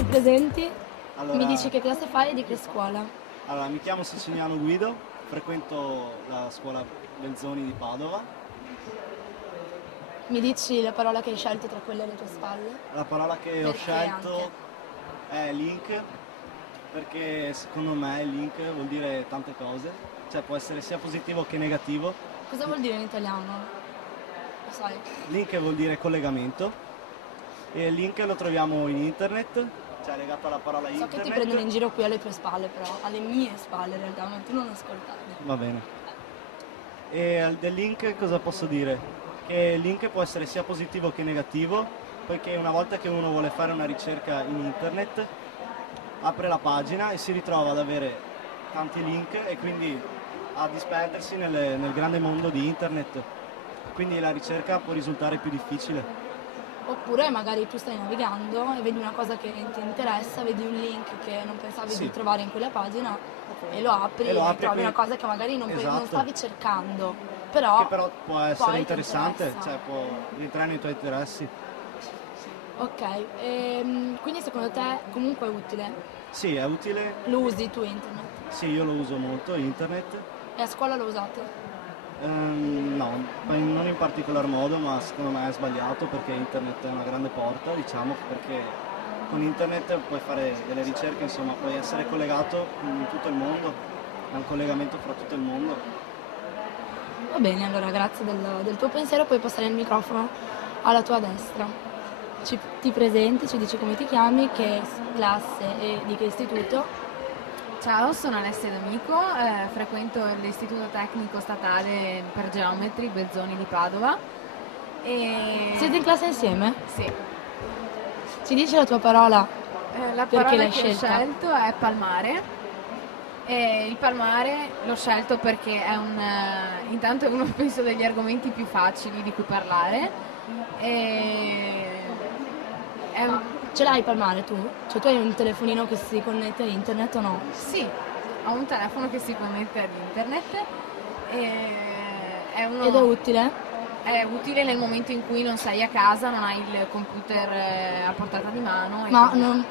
ti presenti, Allora, mi dici che classe fai e di che scuola. allora, mi chiamo Siciliano Guido, frequento la scuola Belzoni di Padova. Mi dici la parola che hai scelto tra quelle alle tue spalle? La parola che ho Perché scelto anche? è link, perché secondo me il link vuol dire tante cose, cioè può essere sia positivo che negativo. Cosa vuol dire in italiano? Lo sai? Link vuol dire collegamento e il link lo troviamo in internet, cioè legato alla parola So che ti internet. prendono in giro qui alle tue spalle, però alle mie spalle in realtà, ma tu non ascoltarmi. Va bene. E del link cosa posso dire? Che il link può essere sia positivo che negativo, poiché una volta che uno vuole fare una ricerca in internet, apre la pagina e si ritrova ad avere tanti link e quindi a disperdersi nel grande mondo di internet. Quindi la ricerca può risultare più difficile. Oppure magari tu stai navigando e vedi una cosa che ti interessa, vedi un link che non pensavi Sì. di trovare in quella pagina e lo apri E lo e apri trovi qui. una cosa che magari non Esatto. stavi cercando, però, Che però può essere poi ti interessante, interessa. cioè può rientrare nei tuoi interessi. Ok, quindi secondo te comunque è utile? Sì, è utile. Lo usi tu internet? Sì, io lo uso molto, internet. E a scuola lo usate? No, non in particolar modo, ma secondo me è sbagliato perché internet è una grande porta, diciamo, perché con internet puoi fare delle ricerche, insomma, puoi essere collegato in tutto il mondo, è un collegamento fra tutto il mondo. Va bene, allora grazie del tuo pensiero, puoi passare il microfono alla tua destra. Ti presenti, ci dici come ti chiami, che classe e di che istituto. Ciao, sono Alessia D'Amico, frequento l'Istituto Tecnico Statale per Geometri Belzoni di Padova. E... Siete in classe insieme? Sì. Ci dici la tua parola? La Perché parola l'hai che ho scelta? scelto è palmare. E il palmare l'ho scelto perché è intanto è uno penso degli argomenti più facili di cui parlare. È un, Ce l'hai Palmare tu? Cioè tu hai un telefonino che si connette a internet o no? Sì, ho un telefono che si connette ad internet e Ed è utile? è utile nel momento in cui non sei a casa, non hai il computer a portata di mano. Ma non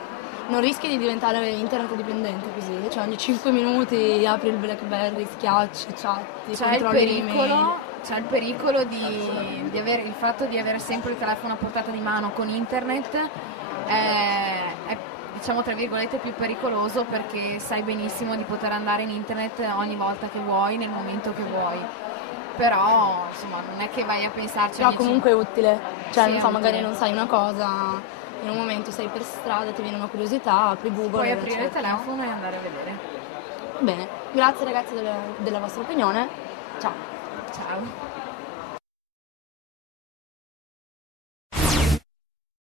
rischi di diventare internet dipendente così? Cioè ogni 5 minuti apri il BlackBerry, schiacci, chatti, controlli l'email. C'è il pericolo di avere il fatto di avere sempre il telefono a portata di mano con internet è diciamo tra virgolette più pericoloso perché sai benissimo di poter andare in internet ogni volta che vuoi, nel momento che vuoi. Però insomma non è che vai a pensarci. Però comunque è utile. Cioè Sì, non è so, magari utile. non sai una cosa, in un momento sei per strada, ti viene una curiosità, apri Google Puoi e aprire il cerchi, no? telefono e andare a vedere. Va bene, grazie ragazzi della vostra opinione. Ciao. Ciao.